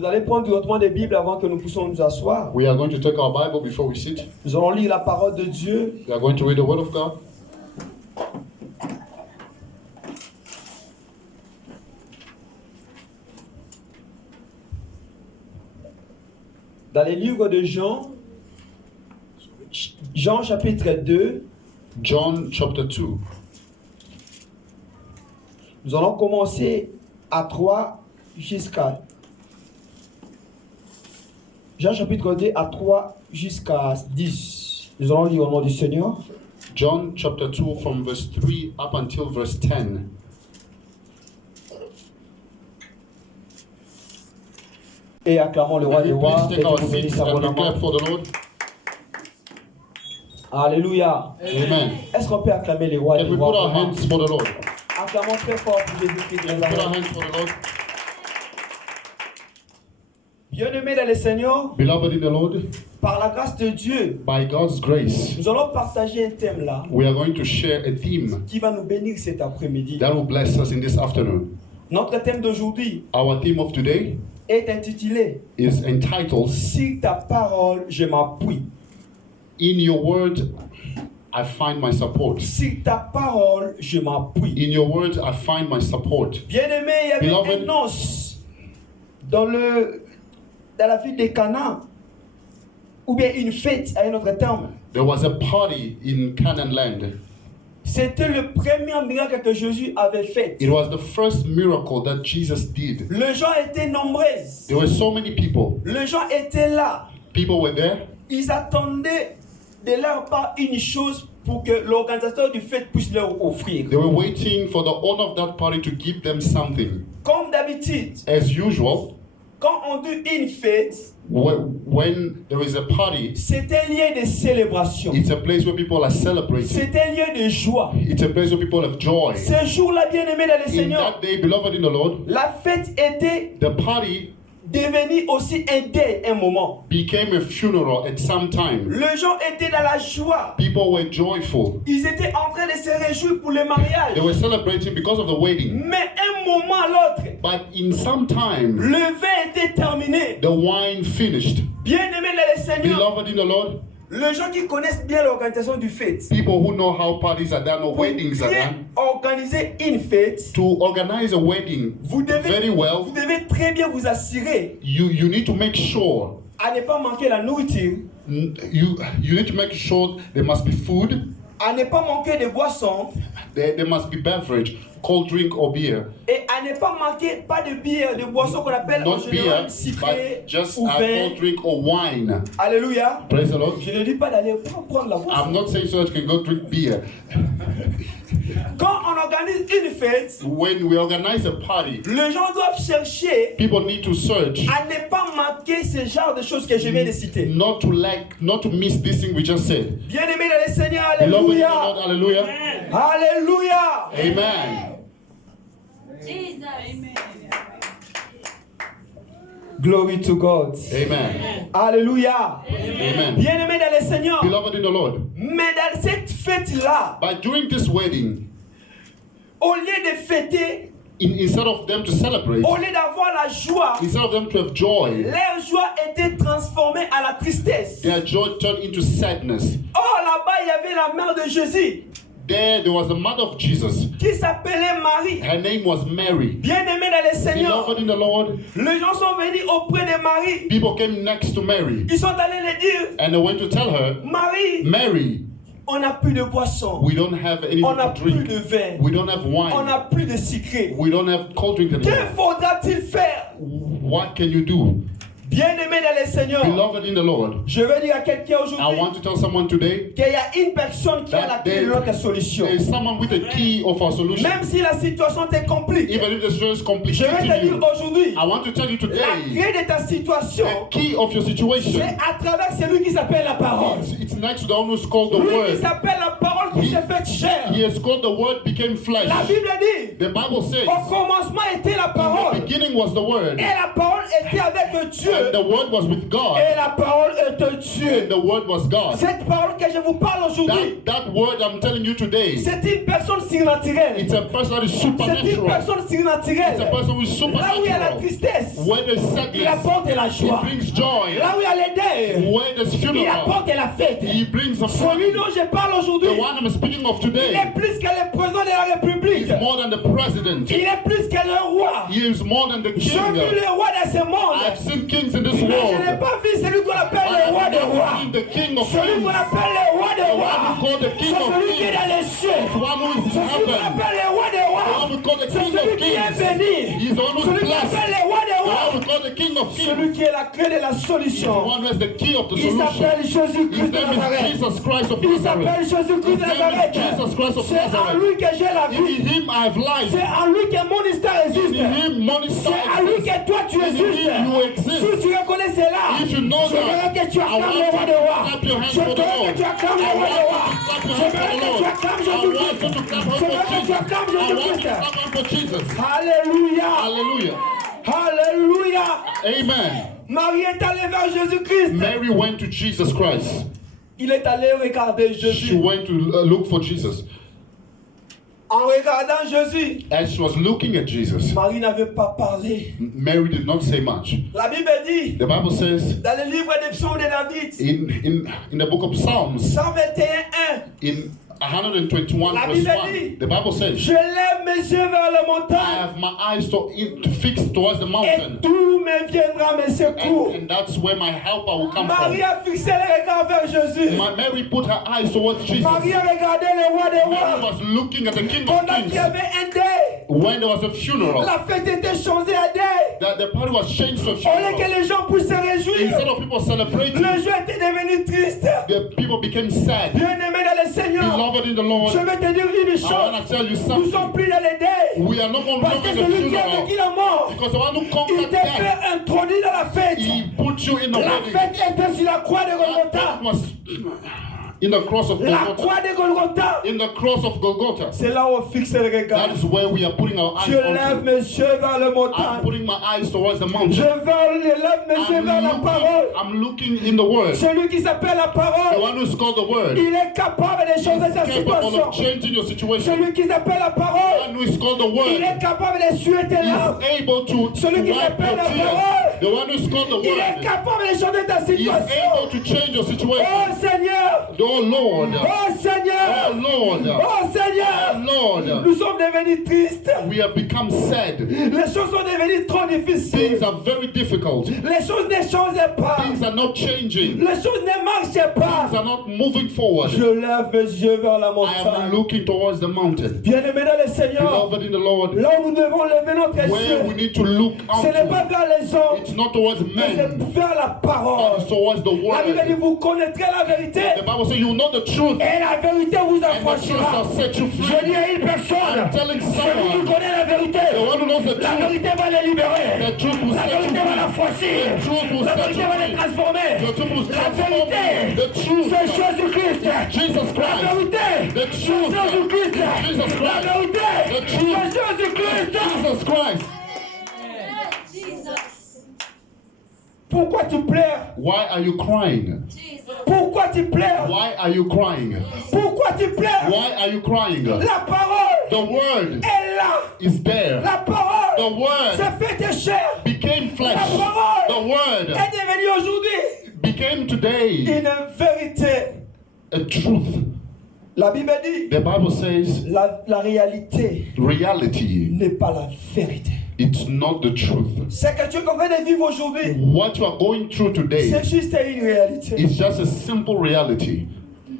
Vous allez prendre directement des Bibles avant que nous puissions nous asseoir. We are going to take our Bible before we sit. Nous allons lire la parole de Dieu. We are going to read the Word of God. Dans les livres de Jean, Jean chapitre 2, John chapter 2. nous allons commencer à 3 jusqu'à... Jean chapitre 2 à 3 jusqu'à 10. Nous allons lire au nom du Seigneur. John chapter 2 from verse 3 up until verse 10. Et acclamons le roi des rois. Please Et take our que nous seats bénissons and we abondamment. clap for the Lord. Alléluia. Amen. Est-ce qu'on peut acclamer les rois Can des we put rois? our hands for the Lord? Acclamons très fort pour Jésus-Christ de Can we put our Nazareth. hands for the Lord? Bien-aimés dans le Seigneur, Beloved in the Lord, par la grâce de Dieu, by God's grace, nous allons partager un thème là we are going to share a theme qui va nous bénir cet après-midi. that will bless us in this afternoon. Notre thème d'aujourd'hui Our theme of today est intitulé is entitled, Sur ta parole, je m'appuie. In Your Word, I find my support. Sur ta parole, je m'appuie. In Your Word, I find my support. Bien-aimé, il y avait Beloved. une noce dans la ville de Canaan, ou bien une fête à un autre terme. There was a party in Canaan land. C'était le premier miracle que Jésus avait fait. It was the first miracle that Jesus did. Les gens étaient nombreux. There were so many people. Les gens étaient là. People were there. Ils attendaient de leur part une chose pour que l'organisateur du fête puisse leur offrir. They were waiting for the owner of that party to give them something. Comme d'habitude, As usual, quand on dit une fête, when there is a party, c'est un lieu de célébration. it's a place where people are celebrating. C'est un lieu de joie. It's a place where people have joy. Ce jour-là, bien-aimé dans le In Seigneur, that day, beloved in the Lord, la fête était the party devenue aussi un deuil, un moment. became a funeral at some time. Les gens étaient dans la joie. People were joyful. Ils étaient en train de se réjouir pour le mariage. They were celebrating because of the wedding. Mais un moment à l'autre, But in some time, le vin était terminé. the wine finished. Bien-aimé dans le Seigneur, Beloved in the Lord, les gens qui connaissent bien l'organisation du fête, people who know how parties are done or pour weddings are bien done, organiser une fête, to organize a wedding vous very well, devez très bien vous assurer you need to make sure à ne pas manquer la nourriture, you need to make sure there must be food, à ne pas manquer de boissons there must be beverage, cold drink or beer. et à ne pas manquer pas de bière, de boissons qu'on appelle en Not général beer, sucré but just ou a vin. cold drink or wine. Alléluia. Praise the Lord. Je ne dis pas d'aller prendre la boisson. I'm not saying so that you can go drink beer. Quand on organise une fête, When we organize a party, les gens doivent chercher people need to search à ne pas manquer ce genre de choses que je viens de citer. not to miss this thing we just said. Bien-aimé dans le Seigneur, Beloved in the alléluia. Lord, hallelujah. Alléluia. Amen. Jesus. Amen. Glory to God. Amen. Alléluia. Amen. Bien-aimé dans le Seigneur. Beloved in the Lord, Mais dans cette fête-là, but during this wedding, au lieu de fêter, instead of them to celebrate, au lieu d'avoir la joie, instead of them to have joy, leur joie était transformée à la tristesse. their joy turned into sadness. Or là-bas, il y avait la mère de Jésus There was the mother of Jesus. qui s'appelait Marie. Her name was Mary. Bien-aimé dans le Seigneur, Beloved in the Lord, les gens sont venus auprès de Marie. people came next to Mary Ils sont allés lui dire, and they went to tell her, Marie, Mary, on n'a plus de boisson, we don't have anything on n'a to plus drink. de vin, We don't have on wine. n'a plus de sucré. We don't have cold drink Que anymore. faudra-t-il faire? What can you do? Bien-aimé dans le Seigneur, Beloved in the Lord, je veux dire à quelqu'un I aujourd'hui want to tell someone today qu'il y a une personne qui a la clé de notre solution. there is someone with a key of our solution. Même si la situation te complique, Even if the situation is je complicated vais te to dire you, aujourd'hui, I want to tell you la today, clé de ta situation, the key of your situation, c'est à travers celui qui s'appelle la parole. it's next to the one who's called the Lui qui word. s'appelle la parole parole qui s'est faite chair. He has called the word became flesh. La Bible dit, The Bible says, au commencement était la in the parole. beginning was the word, Et la parole était avec Dieu. and the word was with God, Et la parole était Dieu. and the word was God. Cette parole que je vous parle aujourd'hui, That word I'm telling you today, c'est une personne surnaturelle. it's a person that is C'est une supernatural. personne It's a surnaturelle. person who is Là où il y a la supernatural. tristesse, Where there's il sadness, apporte la he joie. brings joy. Là où il y a les deuils, Where there's il funeral, apporte la fête. he brings a Celui party. dont je parle aujourd'hui, The one I'm speaking of il today est plus que le président de la République. is more than the president. Il est plus que le roi. He is more than the J'ai vu king. le roi de ce monde. I've seen kings in this Mais je n'ai world. pas vu celui qu'on appelle I le roi have des not rois. seen the king of Celui kings. qu'on appelle le roi des The one rois. we call the king C'est of celui qui est kings. dans les cieux. The one who is in C'est celui qu'on heaven. appelle le roi des The rois. one we call the C'est king celui of qui est kings. béni. He's the one who Celui is qu'on blessed. appelle le roi des The rois. one we call the king of kings. Celui qui est la clé de la He's the solution. one who has the key of the Il solution. s'appelle His Jésus-Christ de name is Nazareth. Jesus Christ of Il s'appelle Nazareth. Jésus-Christ de His name is Nazareth. Jesus Christ of C'est en Nazareth. lui que j'ai la In vie. him I have life. C'est en lui que mon histoire In existe. him money C'est starts. à lui que toi tu In existes. him you exist. Si tu reconnais cela, If you know je veux that, que tu I acclames le want roi you des to rois. clap your hands Je for veux the Lord. que tu acclames I le roi want des you rois. to clap your Je hands veux for the que tu Lord. acclames I want you Jésus-Christ. to clap Je veux hands que tu for acclames Jesus. I want you to Jésus-Christ. clap hands for Jesus. Alléluia. Hallelujah. Alléluia. Amen. Marie est allée vers Jésus-Christ. Mary went to Jesus Christ. Il est allé regarder She Jésus. went to look for Jesus. En regardant Jésus, As she was looking at Jesus, Marie n'avait pas parlé. Mary did not say much. La Bible dit, The Bible says dans le livre des psaumes de David, in the book of Psalms, 121:1, in 121 La verse Bible 1, dit, the Bible says, je lève mes yeux vers les I montagnes have my eyes to fix towards the et mountain. d'où me viendra mes secours. And that's where my helper will come Marie from. a fixé le regard vers Jésus. Mary put her eyes towards Jesus. Marie a regardé le roi des Mary rois. was looking at the King of Pendant qu'il y Kings. avait un deuil, When there was a funeral, la fête était changée à deuil. that the party was changed to a Au lieu que funeral. les gens puissent se réjouir, Instead of people celebrating, le jeu était devenu triste. the people became sad. Bien-aimé dans le Seigneur, Beloved in the je Lord, vais te dire une I chose. want to tell you Nous sommes something. plus dans les deuils. We are not going Parce to que live in the celui qui a funeral. vécu la mort, Because the one who il conquered t'a death, fait introduire dans la fête. he put you in the La wedding. fête était sur la croix de That Golgotha. was in the cross of La Golgotha. croix de Golgotha. In the cross of Golgotha. C'est là où on fixe le regard. That is where we are putting our Je eyes lève on. mes yeux vers le I'm montagne. putting my eyes towards the Je mountain. lève mes yeux vers la parole. I'm looking in the word. Celui qui s'appelle la The parole, one who is called the word. il est capable de changer ta Capable situation. of changing your situation. Celui qui s'appelle la The parole, one who is called the il word. est capable de suer tes larmes. He is able to Celui qui wipe s'appelle your la tears. parole, The one who is called the il est word. capable de changer ta He is situation. able to change your situation. Oh Seigneur, Oh Lord. oh Oh Seigneur, Lord. oh Seigneur, Oh Lord. nous sommes devenus tristes. We have become sad. Les choses sont devenues trop difficiles. Things are very difficult. Les choses ne changent pas. Things are not changing. Les choses ne marchent pas. Things are not moving forward. Je lève mes yeux vers la I am montagne. looking towards the mountain. Bien-aimé dans le Seigneur, Beloved in the Lord, là où nous devons lever notre where we yeux, need to look ce n'est pas out. vers les hommes, It's not towards mais c'est men, vers la but parole. it's towards the La Bible dit, word. vous connaîtrez la vérité The Bible says you know the truth, et la vérité vous and the truth affranchira. shall set you Je free. dis à une personne, I'm telling celui qui someone, connaît la vérité, the one who knows the la truth, vérité va les libérer. the truth will La set you vérité va la free. franchir. The truth will La set vérité you va les free. transformer. The truth will La transform you. vérité, The truth, c'est Jésus-Christ. Jesus La Christ. vérité, The c'est truth, Jésus-Christ. Jesus La Christ. vérité, The c'est truth, Jésus-Christ. Jesus Christ. Jesus. Pourquoi tu pleures? Why are you crying? Jesus. Pourquoi tu pleures? Why are you crying? Pourquoi tu pleures? Why are you crying? La parole The word est là. is there. La parole The word s'est faite chair. became flesh. La parole The word est devenue aujourd'hui became today une vérité. a truth. La Bible dit, The Bible says la réalité reality, n'est pas la vérité. it's not the truth. Ce que tu es en train de vivre aujourd'hui, What you are going through today c'est juste une réalité. is just a simple reality.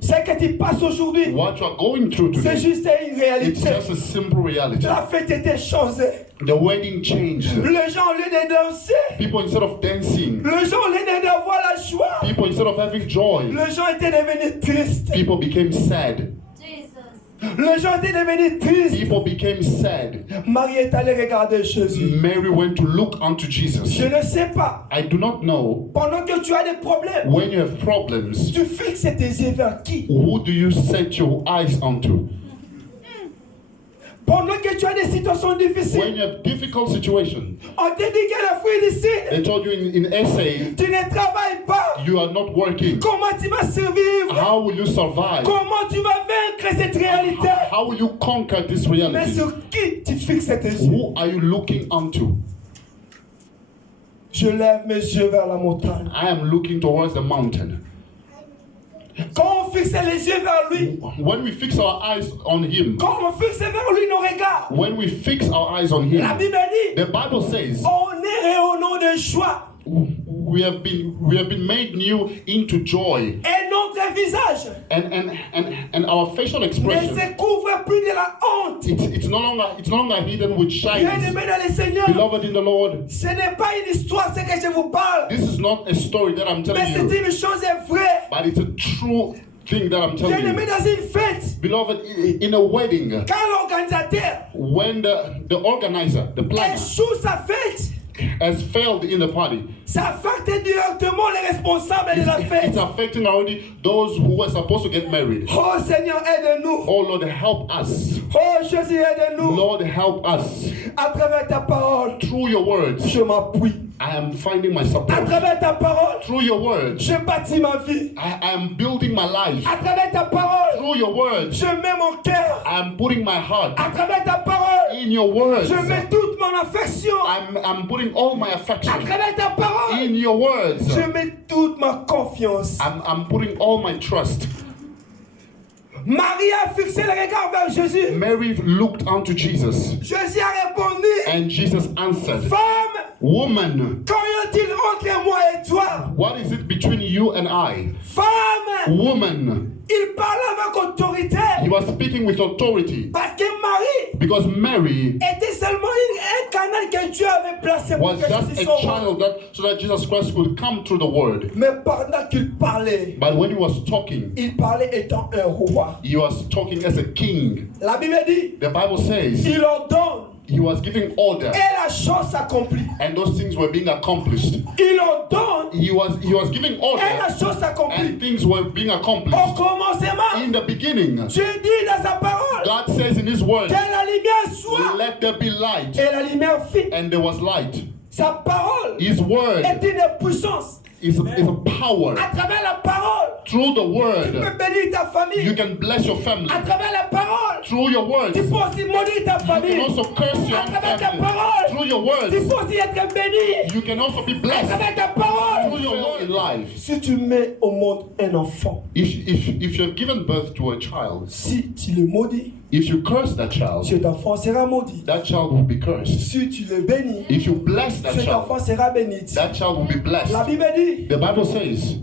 Ce que tu passes aujourd'hui, What you are going through c'est today, juste une it's réalité. just a simple reality. La fête était changée. The wedding changed. Les gens, au lieu de danser, People, instead of dancing, les gens, au lieu d'avoir la joie, people, instead of having joy, les gens étaient devenus tristes. people became sad. Jesus. Les gens étaient devenus tristes. People became sad. Marie est allée regarder Jésus. Mary went to look unto Je Jesus. ne sais pas. I do not know, Pendant que tu as des problèmes, when you have problems, tu fixes tes yeux vers qui? who do you set your eyes onto? Pendant que tu as des situations When difficiles, you have difficult situations, on te dit que le fruit d'ici, they told you in essay, tu ne travailles pas. you are not working. Comment tu vas survivre? How will you survive? Comment tu vas vaincre cette réalité? How will you conquer this Mais reality? sur qui tu fixes tes yeux? Who are you looking unto? Je lève mes yeux vers la montagne. I am looking towards the mountain. Quand on fixe les yeux vers lui, When we fix our eyes on him, quand on fixe vers lui nos regards, when we fix our eyes on la him, Bible dit, the Bible says on est rayonnant de joie we have been made new into joy, et notre visage and our facial ne expression, se couvre plus de la honte. it's no longer hidden with shyness. Bien-aimés dans le Seigneur, Beloved in the Lord, ce n'est pas une histoire, ce que je vous parle, this is not a story that I'm mais telling c'est you, une chose vraie. but it's a true thing that I'm telling Bien-aimés you. dans une fête, Beloved, in a wedding, quand l'organisateur when the organizer, the planner, échoue sa fête, has failed in the party, ça affecte directement les responsables de la fête. it's affecting already those who were supposed to get married. Oh Seigneur, aide-nous. Oh Lord, help us. Oh Jésus, aide-nous. Lord, help us. À travers ta parole, Through your words, je m'appuie. I am finding my À support. travers ta parole, Through your words, je bâtis ma vie. I am building my life. À travers ta parole, Through your words, je mets mon cœur. I am putting my heart. À travers ta parole, In your words, je mets toute mon affection. I'm putting all my À affection. travers ta parole, In your words, je mets toute ma confiance. I'm putting all my trust. Marie a fixé le regard vers Jésus. Mary looked unto Jesus, Jésus a répondu, and Jesus answered, femme, Woman, qu'en est-il entre moi et toi? what is it between you and I? Femme, Woman, il parle avec autorité. he was speaking with authority Parce que Marie because Mary était seulement un canal que Dieu avait placé pour was que just Jésus a soit. child so that Jesus Christ could come through the word. Mais pendant qu'il parlait, But when he was talking, il parlait étant un roi. he was talking as a king. La Bible dit, The Bible says il ordonne he was giving order, et la chose s'accomplit. and those things were being accomplished. Il ordonne He was giving et order, la chose s'accomplit. and things were being Au accomplished. commencement, In the beginning, Dieu dit dans sa parole God says in his word, que la lumière soit. let there be light, Et la lumière fit. and there was light. Sa parole His word est une puissance. is a power. À travers la parole, Through the tu peux word, bénir ta famille. you can bless your family. À travers la parole, Through your words, tu you peux aussi maudire ta can famille. also curse your À own travers ta family. parole, Through your tu words, peux aussi être béni. you can also be À blessed. travers ta parole, Through your word in life. si tu mets au monde un enfant, If you have given birth to a child, si tu le maudis, if you curse that child, cet enfant sera maudit. that child will be cursed. Si tu le bénis, If you bless that cet child, enfant sera béni. that child will be La blessed. Bible dit, The Bible says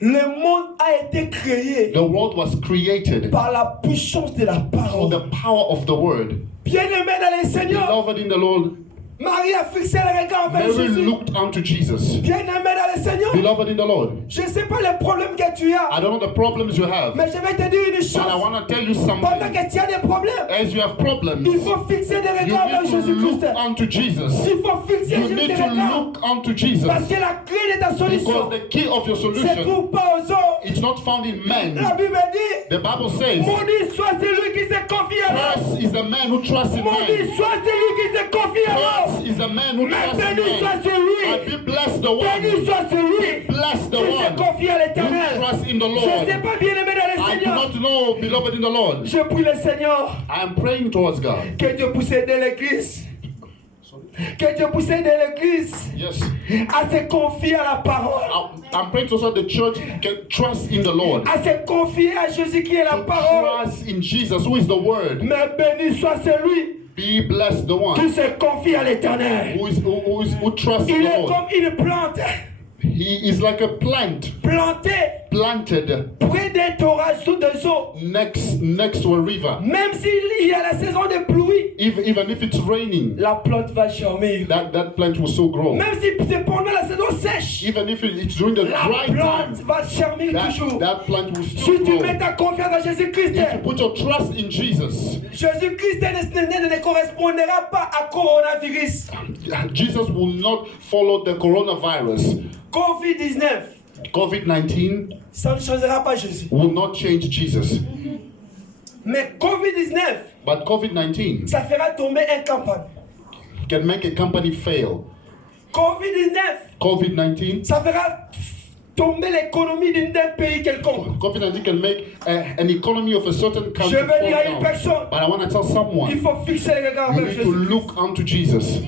le monde a été créé the world was created par la puissance de la through parole. the power of the word. Bien-aimé dans le Seigneur, Beloved in the Lord, Marie a fixé le regard vers Mary Jésus. looked unto Jesus. Bien-aimé dans le Seigneur, Beloved in the Lord, je ne sais pas les problèmes que tu as, I don't know the problems you have, mais je vais te dire une but I chose. want to tell you Pendant something. que tu as des problèmes, As you have problems, il faut fixer des you regards vers need to Jésus-Christ. look unto Jesus. Il faut fixer You need des to regards. look unto Jesus. Parce que la clé de ta solution Because the key of your ne se solution, trouve pas aux hommes. it's not found in La men. Bible dit, The Bible says, maudit soit celui qui se confie à l'homme. curse is the man who trusts in Maudit man. soit celui qui se confie à Curse l'homme. is the man who Mais trusts in béni soit man. And celui, be blessed the béni one. soit celui Bless the qui se one confie à who l'éternel. trusts in the Je ne sais Lord. pas bien aimé dans le I do Seigneur. not know, beloved in the Lord. Je prie le Seigneur I am praying towards God. que Dieu puisse aider l'église. Que Dieu puisse aider l'église Yes. à se confier à la parole. I'm praying so that the church can trust in the Lord. À se confier à Jésus qui est la parole. Trust in Jesus, who is the word. Mais béni soit celui Be blessed the qui one se confie à l'éternel. who trusts in Il the est Lord. comme une plante He is like a plant plantée planted près d'un orage sous des eaux, next to a river, même s'il y a la saison de pluie, even if it's raining, la plante va germer. that plant will still grow. Même si c'est pendant la saison sèche, Even if it's during the la dry plante time, va germer toujours. that plant will Si still tu grow. mets ta confiance en Jésus-Christ, If you put your trust in Jesus, Jésus-Christ ne correspondra pas à coronavirus. Jesus will not follow the coronavirus. Covid-19, COVID-19 ça ne changera pas Jésus. will not change Jesus. Mais Covid-19, But COVID-19 ça fera tomber une campagne. can make a company fail. Covid-19, COVID-19 ça fera tomber l'économie d'un pays quelconque. COVID-19 can make an economy of a certain country Je vais dire à fall une down. personne, But I want to tell il someone, faut fixer les regards you vers need to Jésus. look unto Jesus.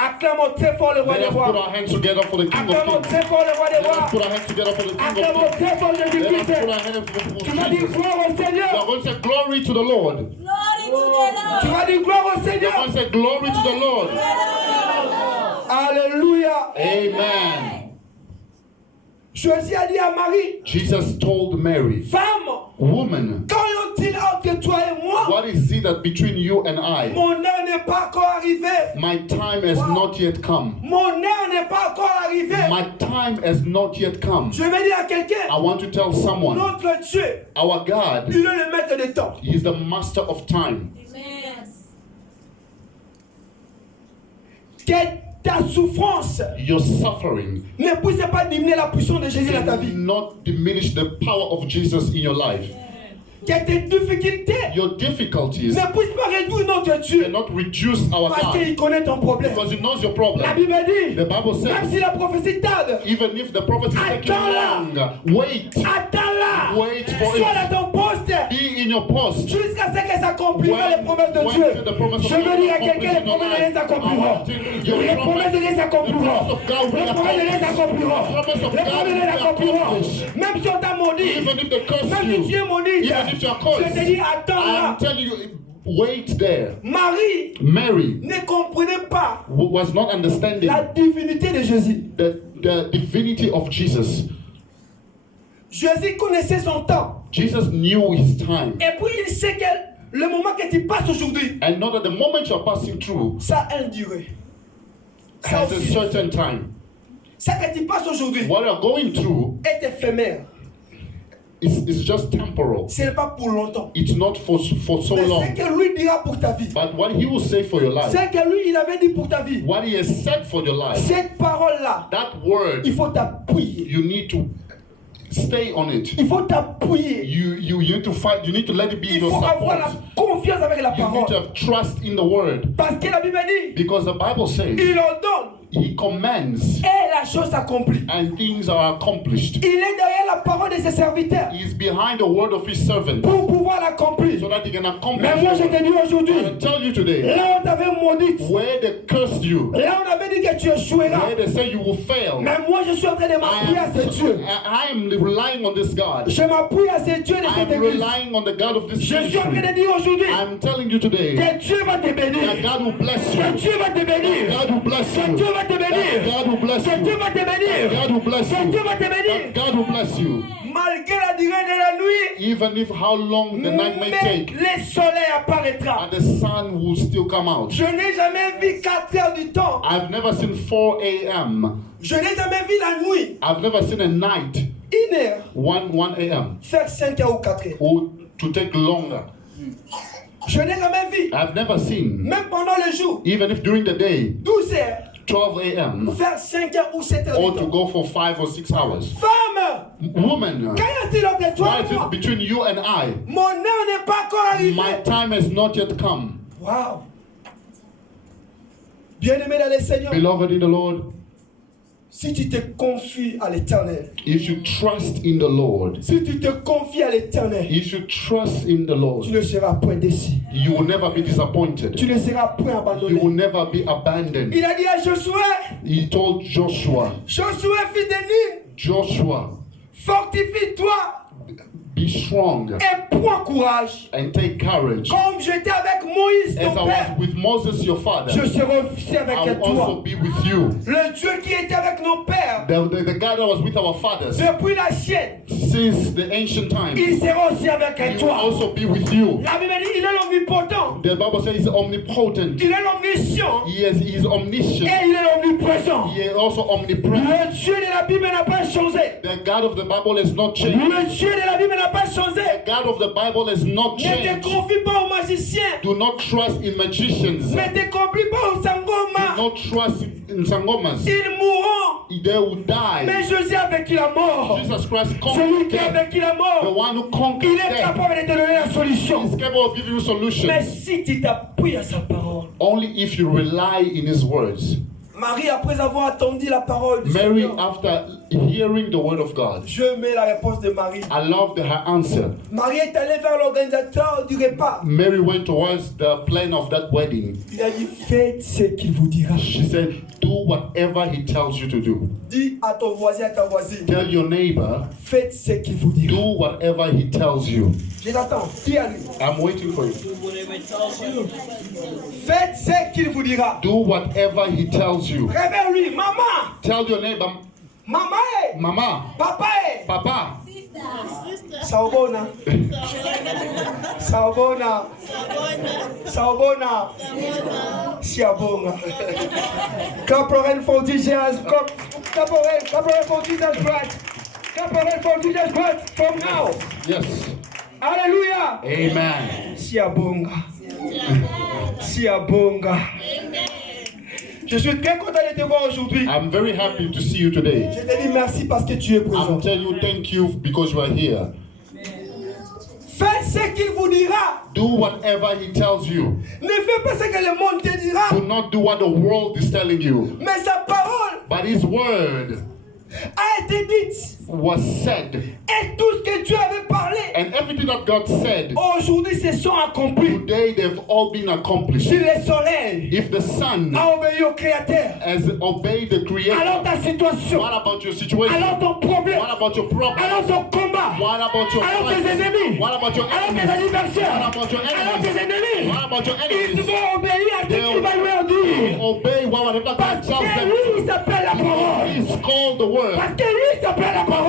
Acclamons très fort le roi Let des us put rois. our hands together for the King Acclamons of Kings. très fort le roi des Let us rois. put our hands together for the King Acclamons of Kings. très fort Let us Jésus-Christ. put our hands for Tu vas dire Jesus. gloire au We are Seigneur. going to say glory to the Lord. Glory to the Tu Lord. vas dire gloire au We are Seigneur. going to say glory to the Lord. Alléluia. Amen. Jésus a dit à Marie, Jesus told Mary, femme, woman, qu'en est-il entre toi et moi? what is it that between you and I? Mon heure n'est pas encore arrivée. My time has not yet come. Mon heure n'est pas encore arrivée. My time has not yet come. Je vais dire à quelqu'un, I want to tell someone, notre Dieu, our God, il est le maître des temps. He is the master of time. Que ta souffrance Your suffering ne puisse pas diminuer la puissance de Jésus dans ta vie. cannot diminish the power of Jesus in your life. Que tes difficultés Your difficulties ne puissent pas réduire notre Dieu cannot reduce our parce God qu'il connaît ton problème. because He knows your La problem. Bible dit, The Bible même says, si la prophétie tarde, even if the prophet is taking long, wait. attends-la. Wait for Sois it. dans ton poste Be in your post. jusqu'à ce que s'accomplira les promesses de When Dieu. the promise of Je veux God dire à accomplished quelqu'un, les in your promesses de life, Dieu s'accompliront. Les promesses de Dieu s'accompliront. Les promesses de Dieu s'accompliront. Les promesses de Dieu s'accompliront. Même si on t'a maudit, even if they curse même si tu es you, maudit, even if you are je cursed, te dis, attends-la. I'm telling you, wait there. Marie Mary ne comprenait pas was not understanding la divinité de Jésus. the divinity of Jesus. Jésus connaissait son temps. Jesus knew His time. Et puis il sait que le moment que tu passes aujourd'hui, And know that the moment you're passing through ça a une durée. Ça has a aussi. certain time. Ça que tu passes aujourd'hui What you're going through est éphémère. is just temporal. Ce n'est pas pour longtemps. It's not for so Mais long. ce que lui dira pour ta vie, But what He will say for your life, ce que lui il avait dit pour ta vie, what He has said for your life, cette parole-là, that word, il faut t'appuyer. you need to stay on it. Il faut t'appuyer. You need to fight. You need to let it be Il your faut avoir la support. confiance avec la You need to parole. have trust in the word Parce que la Bible dit, because the Bible says il ordonne He commands et la chose s'accomplit. and things are accomplished. Il est derrière la parole de ses serviteurs He is behind the word of His servant pour pouvoir l'accomplir. so that He can accomplish. Mais moi je te dis aujourd'hui, I tell you today, là on t'avait maudite, where they cursed you, là on avait dit que tu échoueras. where they say you will fail, Mais moi je suis en train de m'appuyer à ce Dieu. I am relying on this God. Je m'appuie à ce Dieu de I cette am église. relying on the God of this Je suis en train ministry. de dire aujourd'hui I'm telling you today que Dieu va te that bénir. God will bless Que you. Dieu va te bénir. God will bless Que you. Dieu va te bénir. God will bless Que Dieu you. va te bénir. God will bless Que Dieu you. va te bénir. God will bless you. Malgré la durée de la nuit, Even if how long the night may mais take, le soleil apparaîtra. and the sun will still come out. Je n'ai jamais vu 4 heures du temps. I've never seen 4 a.m. Je n'ai jamais vu la nuit, I've never seen a night 1 heure, 1 a.m. faire 5 heures ou 4 heures. or to take longer. Je n'ai jamais vu, I've never seen, même pendant le jour, even if during the day, 12 heures, 12 a.m. faire 5 heures ou 7 heures or du to temps. go for 5 or 6 hours. Femme, Woman, quand y a-t-il entre toi why et is it moi? between you and I? Mon heure n'est pas encore arrivée. My time has not yet come. Wow. Bien-aimé dans le Seigneur, Beloved in the Lord, si tu te confies à l'éternel, if you trust in the Lord, si tu te confies à l'éternel, if you trust in the tu Lord, ne seras point déçu. you will never be disappointed. Tu ne seras point You abandonné. will never be abandoned. Il a dit à Josué, He told Joshua, Josué fils de Nun, Joshua, fortifie-toi be strong et prends courage. and take courage. Comme j'étais avec Moïse, As ton I père, was with Moses, your father, je serai aussi I avec will toi. also be with you. Le Dieu qui était avec nos pères The God that was with our fathers depuis la sienne, since the ancient times. il sera aussi avec He will toi. also be with you. La Bible dit, il est l'omnipotent, The Bible says he's omnipotent. il est l'omniscient He is omniscient. et il est l'omniprésent. He is also omnipresent. Le Dieu de la Bible n'a pas changé. The God of the Bible has not changed. Le Dieu de la Bible n'a pas changé. The God of the Bible has not Ne te changed. confie pas aux magiciens. Do not trust in magicians. Ne te confie pas aux Do sangoma. not trust in sangomas. Ils mourront. They will die. Mais Jésus a vaincu la mort. Jesus Christ Celui conquered qui a death. vaincu la The mort, one who conquered il est death. capable de te donner la solution. He's capable of giving you solutions. Mais si tu t'appuies à sa parole. Only if you rely in his words. Marie, après avoir attendu la parole du Mary, Seigneur, after hearing the word of God, je mets la réponse de Marie. I loved her answer. Marie est allée vers l'organisateur du repas. Mary went towards the plan of that wedding. Il a dit, faites ce qu'il vous dira. She said, do whatever he tells you to do. Dis à ton voisin, à ta voisine, Tell your neighbor, faites ce qu'il vous dira. do whatever he tells you. Je t'attends, dis à lui, I'm waiting for you. faites ce qu'il vous dira. Do whatever he tells you. Réveille-lui, maman, Tell your neighbor, maman, Mama, papa, Papa. Saobona, Saobona, Saobona, Siabonga. Caporal for Jesus, Caporal for Jesus Christ, Caporal for Jesus Christ from now. Yes. Hallelujah. Amen. Siabonga, Siabonga. Je suis très content de te voir aujourd'hui. I'm very happy to see you today. Je te dis merci parce que tu es présent. I'm telling you thank you because you are here. Fais ce qu'il vous dira. Do whatever he tells you. Ne fais pas ce que le monde te dira. Do not do what the world is telling you. Mais sa parole But his word a été dite. was said. Et tout ce que Dieu avait parlé, And everything that God said, aujourd'hui se sont accomplis. today they've all been accomplished. Si le soleil If the sun a obéi au Créateur, has obeyed the alors Creator, ta situation, what about your situation? alors ton problème, What about your problem? alors ton combat, What about your alors tes fight? ennemis, What about your alors tes enemies? adversaires, What about your alors tes enemies? ennemis, What about your ils enemies? vont obéir à ce qu'il va leur dire. Obey whatever God Parce tells que them. lui, il s'appelle la parole. He's called the word. Parce que lui, il s'appelle la parole. His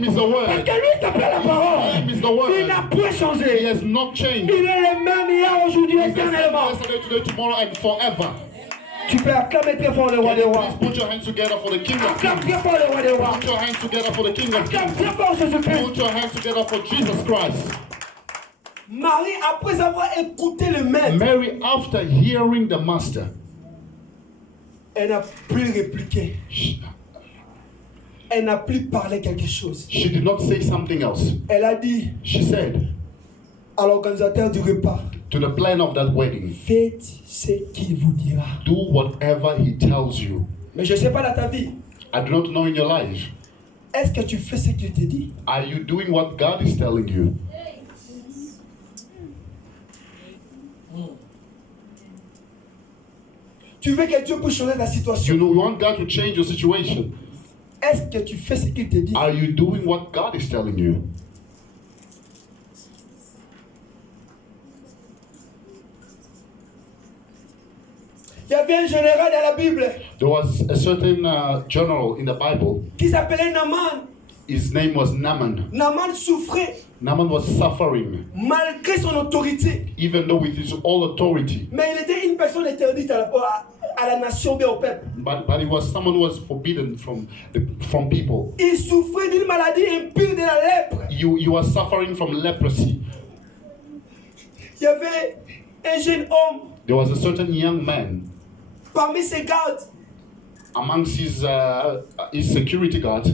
name is the Parce word. que lui, il s'appelle la parole. His name is the Il word. n'a point He changé. has not changed. Il est le même hier, aujourd'hui, He's the same éternellement. yesterday, today, tomorrow, and forever. Tu peux acclamer très fort le roi Can des you rois. please put your hands together for the King of Acclame Kings? très fort le roi des rois. Put your hands together for the King of Acclame Kings. très fort Jésus-Christ. Put your hands together for Jesus Christ. Marie, après avoir écouté le maître, Mary, after hearing the Master, elle n'a plus répliqué. Elle n'a plus parlé quelque chose. she did not say something else. Elle a dit She said à l'organisateur du repas, to the plan of that wedding, faites ce qu'il vous dira. do whatever he tells you. Mais je ne sais pas dans ta vie, I do not know in your life. est-ce que tu fais ce qu'il te dit? Are you doing what God is telling you? Tu veux que Dieu puisse changer ta You situation. know, you want God to change your situation. Est-ce que tu fais ce qu'il te dit? Are you doing what God is telling you? Il y avait un général dans la Bible There was a certain general in the Bible. qui s'appelait Naaman. His name was Naaman. Naaman souffrait Naaman was suffering, malgré son autorité. even though with his all authority. Mais il était une personne interdite à la nation, bien au peuple. But he was someone who was forbidden from people. Il souffrait d'une maladie impure de la lèpre. You are suffering from leprosy. Il y avait un jeune homme There was a certain young man parmi ses gardes. amongst his security guards.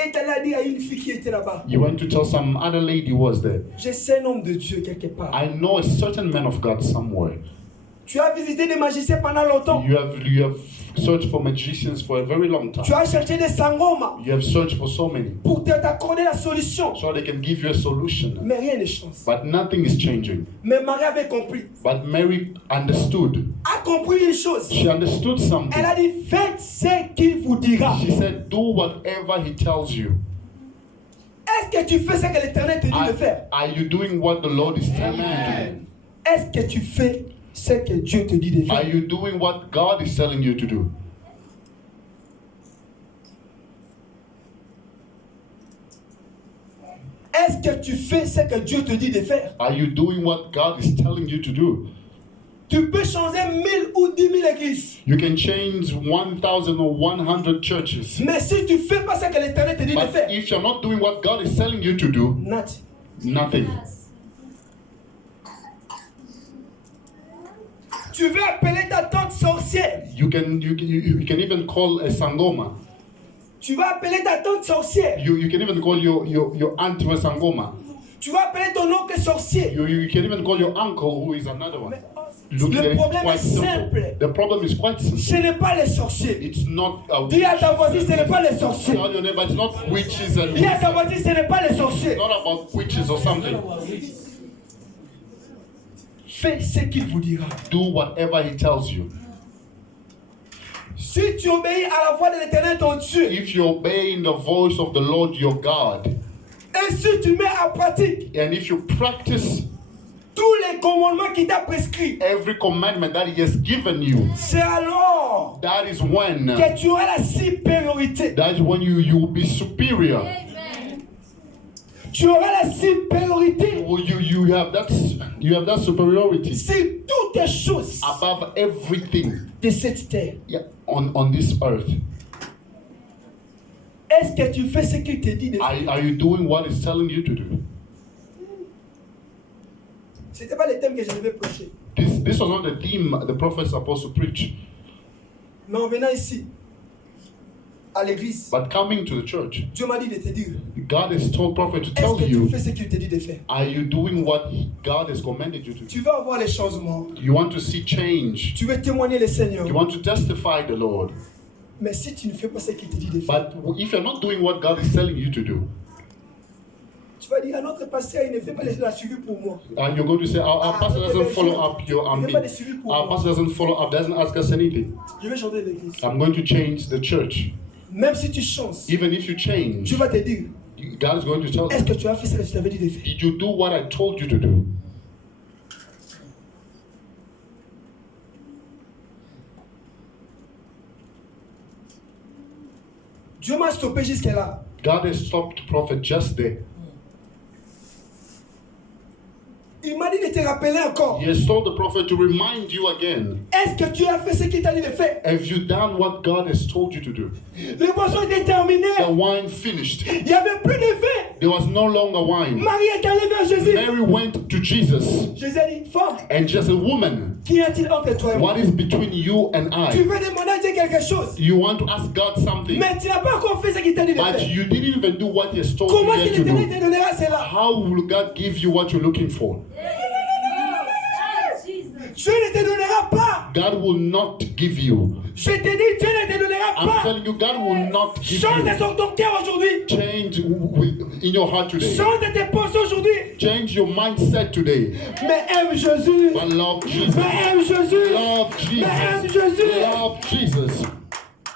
Et elle a dit à une fille qui était là-bas, He went to tell some other lady who was there, je sais un homme de Dieu quelque part. I know a certain man of God somewhere. Tu as visité des magiciens pendant longtemps. You have searched for magicians for a very long Tu time. as cherché des sangomas You have searched for so many pour t'accorder la solution. so they can give you a solution. Mais rien ne change. But nothing is changing. Mais Marie avait compris. But Mary understood. A compris une chose. She understood something. Elle a dit, faites ce qu'il vous dira. She said, do whatever he tells you. Est-ce que tu fais ce que l'Éternel te dit de faire? Are you doing what the Lord is telling you to do? Est-ce que tu fais ce que Dieu te dit de Are faire? you doing what God is telling you to do? Est-ce que tu fais ce que Dieu te dit de faire? Are you doing what God is telling you to do? Tu peux changer 1000 ou 10 000 églises. You can change 1,000 or 100 churches. Mais si tu ne fais pas ce que l'Éternel te dit de But faire, if you're not doing what God is telling you to do, nothing. nothing. Tu veux appeler ta tante sorcière. You can even call a sangoma. Tu vas appeler ta tante sorcière. You can even call your aunt a sangoma. Tu vas appeler ton oncle sorcier. You can even call your uncle, who is another one. Look, Le it's problème quite est simple. simple. The problem is quite simple. Ce n'est pas les sorciers. It's not Dis à ta voisine, ce n'est pas les sorciers. tell your neighbor, it's not witches and Dis à ta voisine, ce n'est pas les sorciers. it's not about witches or something. Fais ce qu'il vous dira. Do whatever he tells you. Si tu obéis à la voix de l'Éternel ton Dieu, If you obey in the voice of the Lord your God, et si tu mets en pratique and if you practice tous les commandements qu'il t'a prescrits, every commandment that he has given you, c'est alors that is when que tu auras la supériorité. you will be superior. Tu auras la supériorité You have that superiority sur toutes les choses above everything, de cette terre. yeah, on this earth. Est-ce que tu fais ce qu'il te dit de faire? Are you doing what he's telling you to do? Ce n'était pas le thème que je devais prêcher. This was not the theme the prophet is supposed to preach. Mais en venant ici, à l'église, But coming to the church, Dieu m'a dit de te dire, God has told prophet to est-ce tell que tu you, fais ce qu'il te dit de faire? are you doing what God has commanded you to do? Tu vas avoir les changements. You want to see change. Tu veux témoigner le Seigneur. You want to testify the Lord. Mais si tu ne fais pas ce qu'il te dit de faire, But if you're not doing what God is telling you to do, tu vas dire à notre pasteur, il ne fait pas la suivi pour moi. and you're going to say, our pastor doesn't follow up me. Our pastor doesn't follow up, doesn't ask us anything. Je vais changer l'église. I'm going to change the church. Même si tu changes, Even if you change, Dieu va te dire, God is going to tell est-ce you, que tu as fait ce que je t'avais dit de faire? did you do what I told you to do? Dieu m'a stoppé jusqu'à là. God has stopped prophet just there. Il m'a dit de te rappeler encore. He has told the prophet to remind you again. Est-ce que tu as fait ce qu'il t'a dit de faire? Have you done what God has told you to do? Le boisson était terminé. The wine finished. Il n'y avait plus de vin. There was no longer wine. Marie est allée vers Jésus. Mary went to Jesus Jésus a dit, femme, and just a woman, qu'y a-t-il entre toi et moi? what is between you and Tu I? veux demander à Dieu quelque chose, You want to ask God something, mais tu n'as pas encore fait ce qu'il t'a dit de but faire. you didn't even do what He has told Comment you est-ce yet que to l'Éternel do. te donnera cela? How will God give you what you're looking for? Dieu ne te donnera pas. God will not give you. Je te dis, Dieu ne te donnera I'm pas. telling you, God will not give Change you. sur ton cœur aujourd'hui. Change in your heart today. Change de tes pensées aujourd'hui. Change your mindset today. Mais aime Jésus. But love Jesus. Mais aime Jésus. Love Mais aime Jesus. Jésus. Love Jesus.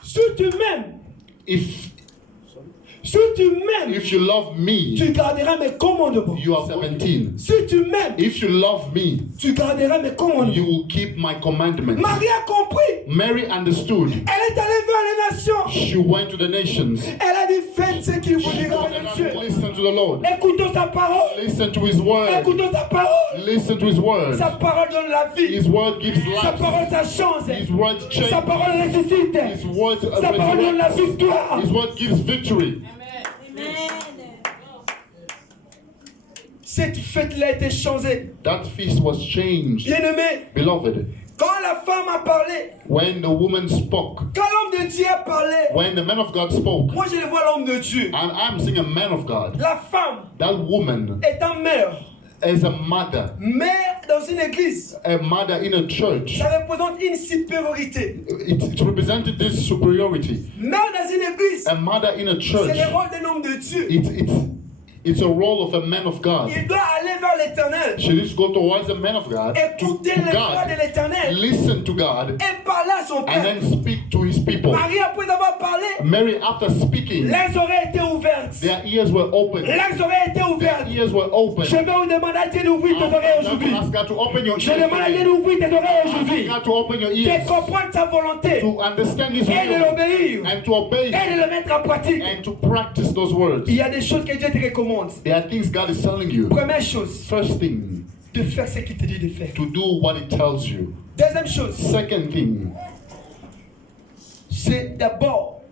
Si tu m'aimes, If si tu m'aimes, you love me, tu garderas mes commandements. you are 17. Si tu m'aimes, If you love me, tu garderas mes commandements. you will keep my commandments. Marie a compris. Mary understood. Elle est allée vers les nations. She went to the nations. Elle a dit, faites ce qu'il vous She dira, told them, Dieu. listen to the Lord. Écoutons sa parole. Listen to His word. Écoutons sa parole. Listen to His word. Sa parole donne la vie. His word gives Sa life. parole, ça change. His word changes. Sa parole ressuscite. His word Sa parole donne la resurrects. victoire. His word gives victory. Cette fête-là a été changée. That feast was changed. Bien-aimé, Beloved, quand la femme a parlé, when the woman spoke, quand l'homme de Dieu a parlé, when the man of God spoke, moi je le vois l'homme de Dieu. and I'm seeing a man of God, La femme that woman étant mère, as a mother dans une église, in a church, ça représente une supériorité. it represented this superiority. Mère dans une église, A mother in a c'est church, le rôle d'un homme de Dieu. it's a role of a man of God. Il doit aller vers l'éternel, She needs to go towards a man of God, to écouter les voix de God, l'éternel listen to God, et parler parler à son and peuple. then speak to his people. Marie, après avoir parlé, Mary, after speaking, les oreilles étaient ouvertes. their ears were open. Les oreilles étaient ouvertes. Their ears were open. Je vais vous demander à Dieu d'ouvrir tes oreilles aujourd'hui. Ask God to open your Je demande à Dieu ears. d'ouvrir tes oreilles aujourd'hui. Ask God to open your De ears. comprendre sa volonté. To understand His Et de will. l'obéir. And to obey. Et de le mettre en pratique. And to practice those words. Il y a des choses que Dieu te recommande. There are things God is telling you. Première chose, First thing, de faire ce qu'il te dit de faire. to do what He tells you. Deuxième chose, Second thing c'est d'abord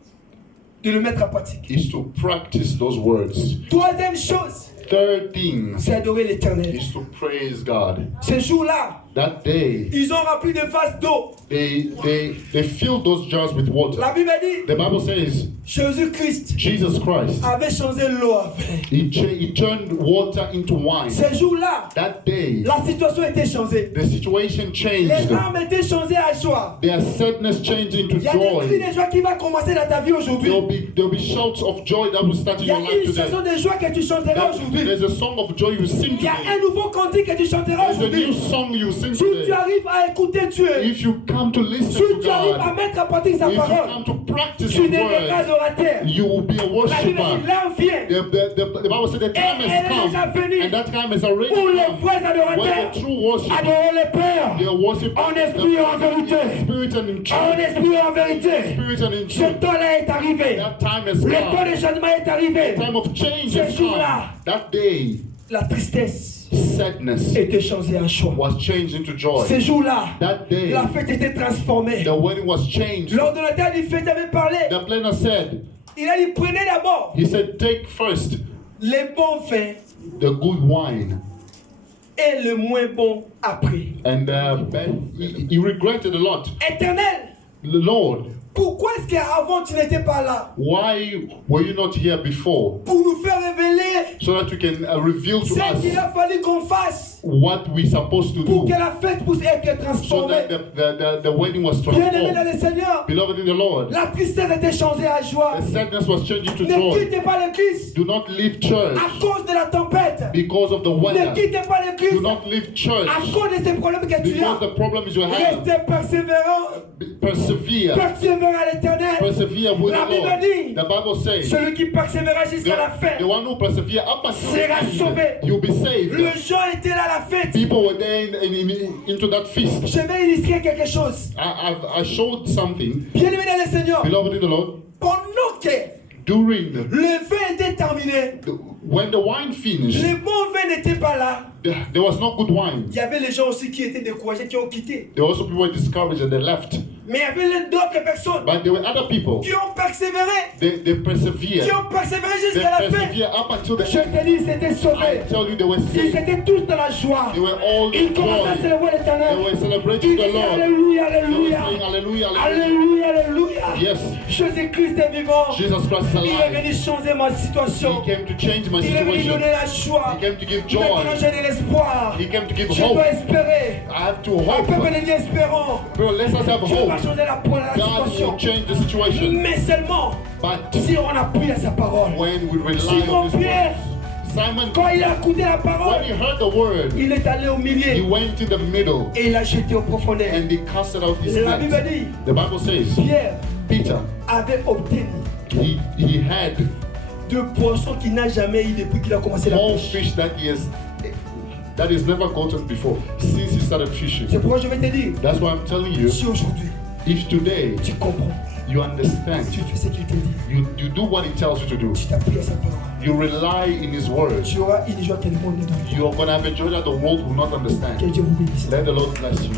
de le mettre en pratique. is to practice those words. Troisième chose, Third thing c'est adorer l'Éternel. is to praise God. Ce jour-là, That day, ils ont rempli de vases d'eau. they filled those jars with water. La Bible dit, The Bible says Jésus-Christ Jesus Christ, avait changé l'eau à vin. he turned water into wine. Ce jour-là, That day, la situation était changée. the situation Les changed. larmes étaient changées à joie. Their sadness changed into Il y a des cris joy. de joie qui vont commencer dans ta vie aujourd'hui. There'll be shouts of joy that will start in Il y a your life une today. chanson de joie que tu chanteras aujourd'hui. There's a song of joy you sing Il y a today. un nouveau cantique que tu chanteras There's a new aujourd'hui. song you sing Si tu today. arrives à écouter Dieu, If you come to listen si to tu arrives à God, mettre en pratique sa if you parole, come to practice tu His deviendras word, adorateur. you will be a La Bible worshiper. dit, l'heure vient The Bible said the time elle has est come, déjà venue and that time has already pour les come, vrais when adorateurs the true worshippers, adoreront le Père they worship en esprit et en vérité. spirit and in En truth. esprit et en vérité. Spirit and in Ce truth. temps-là est arrivé. That time has Le temps come. de changement est arrivé. Time of change Ce has jour-là, come. That day, la tristesse sadness était changée en joie. was changed into joy. Ce jour-là, That day, la fête était transformée. the wedding was changed. L'ordonnateur du fête avait parlé. The planner said, Il a dit, prenez d'abord he said, take first les bons vins the good wine. et le moins bon après. And he regretted a lot. Éternel, Lord, pourquoi est-ce qu'avant tu n'étais pas là? why were you not here before? Pour nous faire révéler So that you can reveal to ce qu'il us a fallu qu'on fasse what we're supposed to pour do, que la fête puisse être so transformée. that the wedding was Bien-aimé dans transformed. le Seigneur, Beloved in the Lord, la tristesse était changée à joie. the sadness was changed into Ne joy. quittez pas l'église Do not leave church à cause de la tempête. because of the Ne weather. quittez pas Do l'église not leave church à cause de ces problèmes que tu because as. the problems you have. Restez persévérant. Persevere. Persévère à l'éternel. Persevere with La the Bible Lord. dit, The Bible says, celui qui persévérera jusqu'à la fin the one who perseveres up until the sera sauvé. end, you'll be saved. Le gens était là à la fête. People were there into that feast. Je vais illustrer quelque chose. I showed something, Bien-aimé dans le Seigneur, beloved in the Lord, pendant que during le vin était terminé, when the wine finished, les bons vins n'étaient pas là. there was no good wine. Il y avait les gens aussi qui étaient découragés, qui ont quitté. There were also people who were discouraged and they left. Mais il y avait d'autres personnes But there were other people. qui ont persévéré, They persevered. qui ont persévéré They jusqu'à la fin. persevered up until the Je end. te dis, ils étaient I sauvés. tell you, they were Ils saved. étaient tous dans la joie. They were all Ils in commençaient à joy. célébrer They l'éternel. were Ils celebrating the disaient Lord. Alléluia, They were Alléluia. saying hallelujah, hallelujah. Alléluia, Alléluia. Yes, Jésus-Christ est vivant. Jesus Christ is Il est alive. venu changer ma situation. He came to change my Il est venu situation. donner la joie. He came to give Maintenant, joy. j'ai de l'espoir. He came to give Je hope. dois espérer. I have to Un peuple hope. de Dieu espérant. Bro, let us have Dieu va hope. changer la God situation. will change the situation. Mais seulement But si on appuie à sa parole. when we rely Simon on His Pierre, word, Simon, quand il a écouté la when parole, he heard the word, il est allé au he milieu went in the middle et il a jeté au profondeur. and he casted out his La Bible net. dit, The Bible says Pierre Peter, avait obtenu he had de poissons qu'il n'a jamais eu depuis qu'il a commencé la more pêche. fish that he's never gotten before since he started fishing. C'est pourquoi je vais te dire, That's why I'm telling you, si aujourd'hui if today tu comprends, you understand, tu fais ce qu'il te dit, you do what he tells you to do, tu t'appuies à sa parole, you rely in his word, tu auras une joie que le monde ne donne. you are going to have a joy that the world will not understand. Que Dieu vous bénisse. Let the Lord bless you.